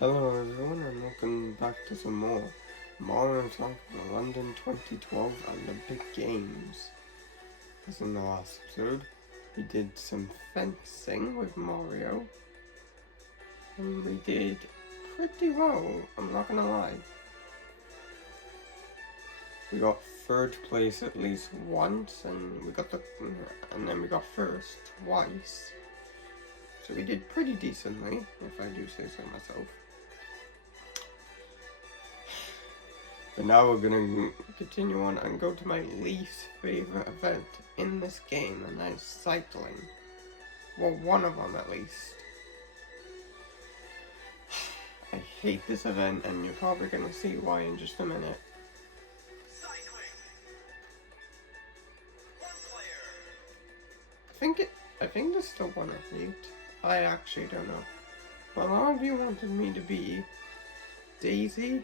Hello everyone and welcome back to some more Mario talk of the London 2012 Olympic Games. As in the last episode, we did some fencing with Mario and we did pretty well, I'm not gonna lie. We got third place at least once and then we got first twice. So we did pretty decently, if I do say so myself. But now we're going to continue on and go to my least favorite event in this game, and that is cycling. Well, one of them at least. I hate this event, and you're probably going to see why in just a minute. Cycling. One player. I think there's still one I hate. I actually don't know. But a lot of you wanted me to be Daisy,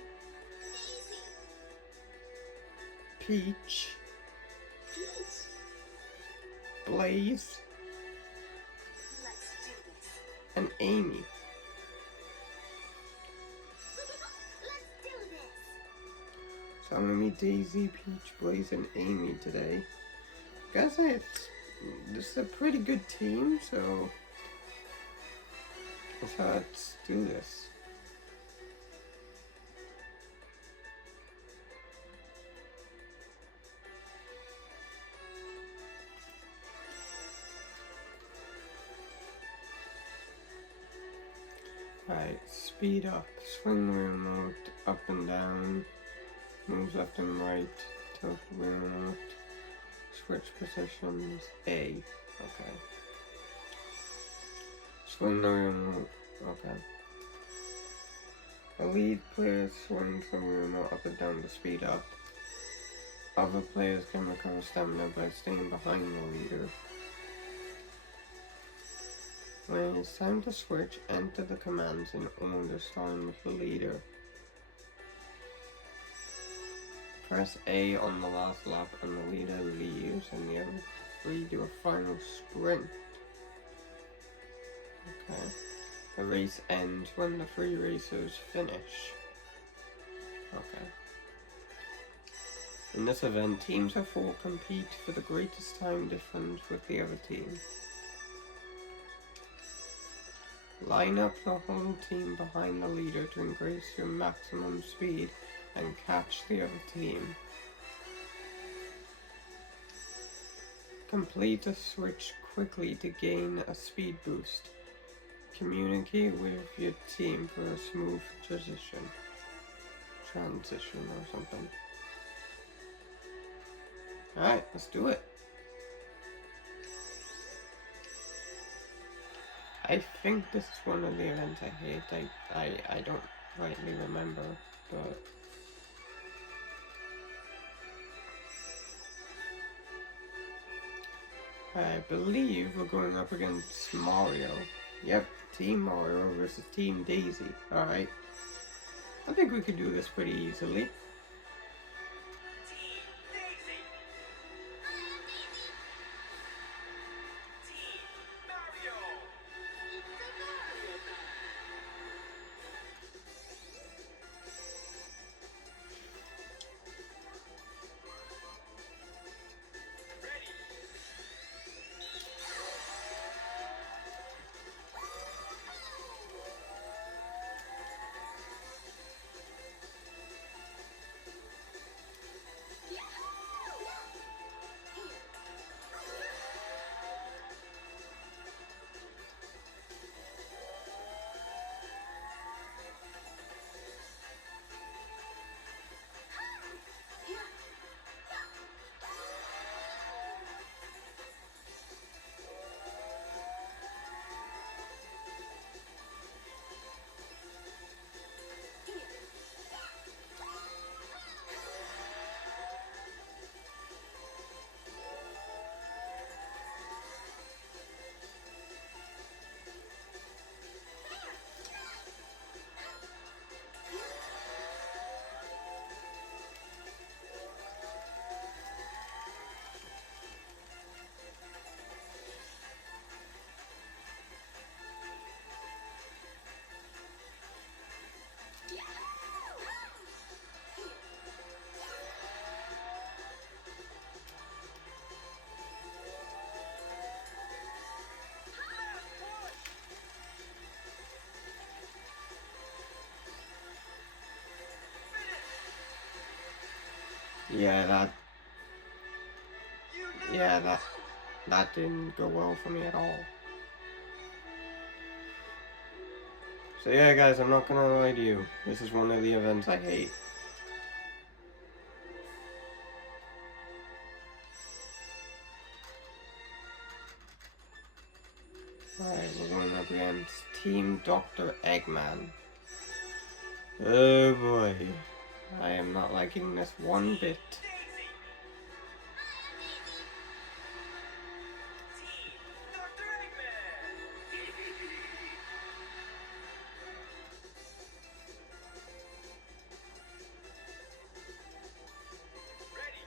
Peach, Blaze, Let's do this. and Amy. Let's do this. So I'm gonna meet Daisy, Peach, Blaze, and Amy today. Gotta say, this is a pretty good team, so let's do this. Alright, speed up, swing the remote up and down, move left and right, tilt the remote, switch positions, A, okay. Swing the remote, okay. The lead player swings the remote up and down to speed up. Other players can recover stamina by staying behind the leader. When it's time to switch, enter the commands in order starting with the leader. Press A on the last lap and the leader leaves and the other three do a final sprint. Okay. The race ends when the three racers finish. Okay. In this event, teams of four compete for the greatest time difference with the other team. Line up the whole team behind the leader to increase your maximum speed and catch the other team. Complete the switch quickly to gain a speed boost. Communicate with your team for a smooth transition or something. Alright, let's do it. I think this is one of the events I hate. I don't rightly remember, but I believe we're going up against Mario. Yep, Team Mario versus Team Daisy. Alright. I think we can do this pretty easily. Yeah, that didn't go well for me at all. So yeah, guys, I'm not gonna lie to you. This is one of the events I hate. Alright, we're going up against Team Dr. Eggman. Oh boy. I am not liking this one bit. Dr. Eggman! Ready?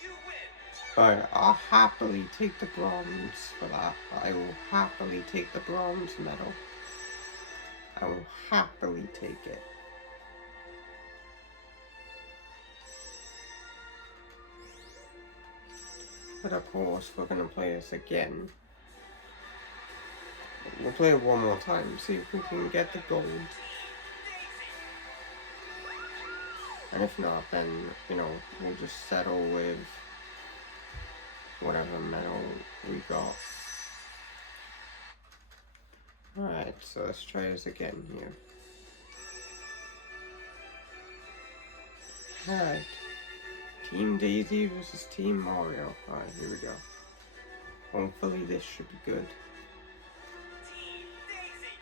You win! Alright, I'll happily take the bronze for that. I will happily take the bronze medal. I will happily take it. But of course, we're gonna play this again. We'll play it one more time, see if we can get the gold. And if not, then, you know, we'll just settle with whatever medal we got. Alright, so let's try this again here. Alright. Team Daisy versus Team Mario. Alright, here we go. Hopefully this should be good. Team Daisy!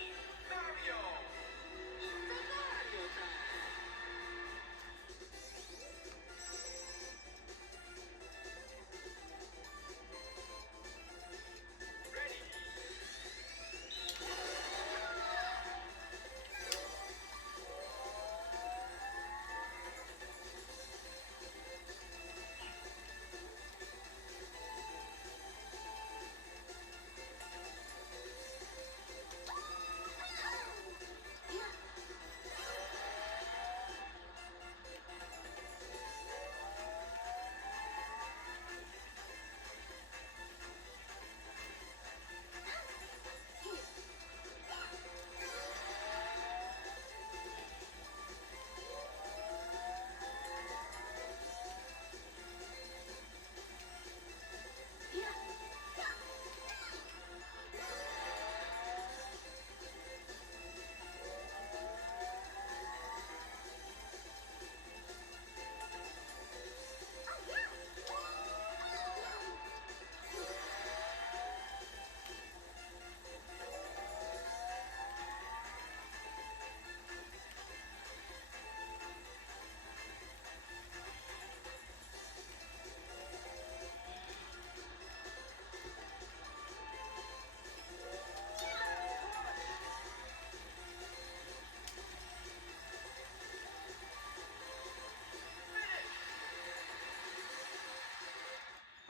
Team Mario! Ready?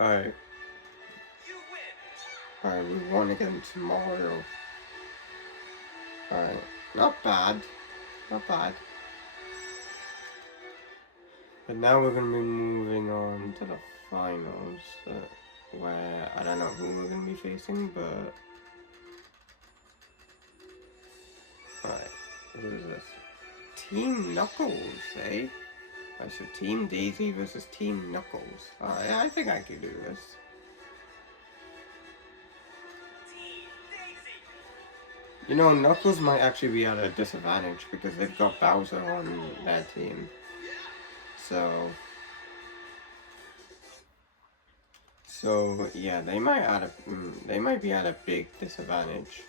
Alright. You win! Alright, we won against Mario. Alright. Not bad. Not bad. But now we're going to be moving on to the finals, where I don't know who we're going to be facing, but... Alright, who is this? Team Knuckles, eh? Alright, so Team Daisy versus Team Knuckles. Alright, I think I can do this. Team Daisy. You know, Knuckles might actually be at a disadvantage because they've got Bowser on their team. So yeah, they might be at a big disadvantage.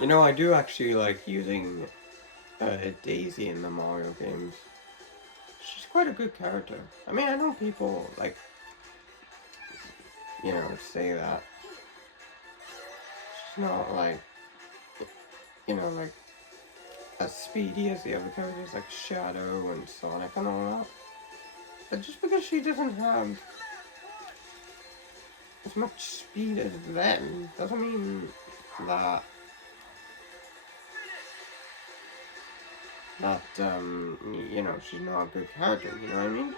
You know, I do actually like using Daisy in the Mario games. She's quite a good character. I mean, I know people, like, you know, say that. She's not, like, you know, like, as speedy as the other characters, like Shadow and Sonic and all that. But just because she doesn't have as much speed as them, doesn't mean that you know, she's not a good character, you know what I mean?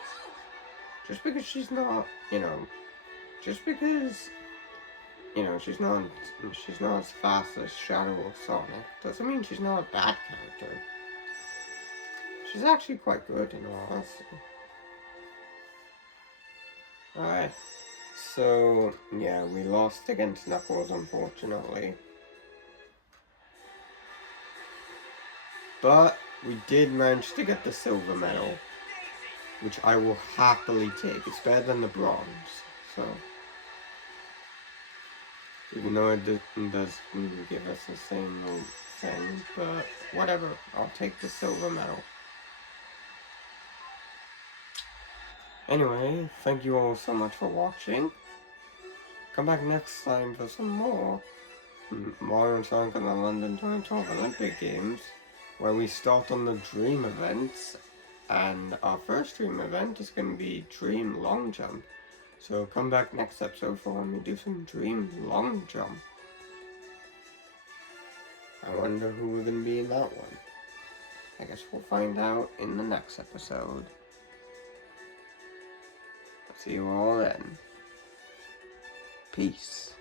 Just because she's not, you know, just because, you know, she's not as fast as Shadow or Sonic, doesn't mean she's not a bad character. She's actually quite good, in all honesty. Alright, so, yeah, we lost against Knuckles, unfortunately. But we did manage to get the silver medal, which I will happily take. It's better than the bronze, so... Even though it does give us the same thing, but whatever, I'll take the silver medal. Anyway, thank you all so much for watching. Come back next time for some more Mario and Sonic and the London 2012 Olympic Games, where we start on the Dream events, and our first Dream event is going to be Dream Long Jump. So come back next episode for when we do some Dream Long Jump. I wonder who we're going to be in that one. I guess we'll find out in the next episode. See you all then. Peace.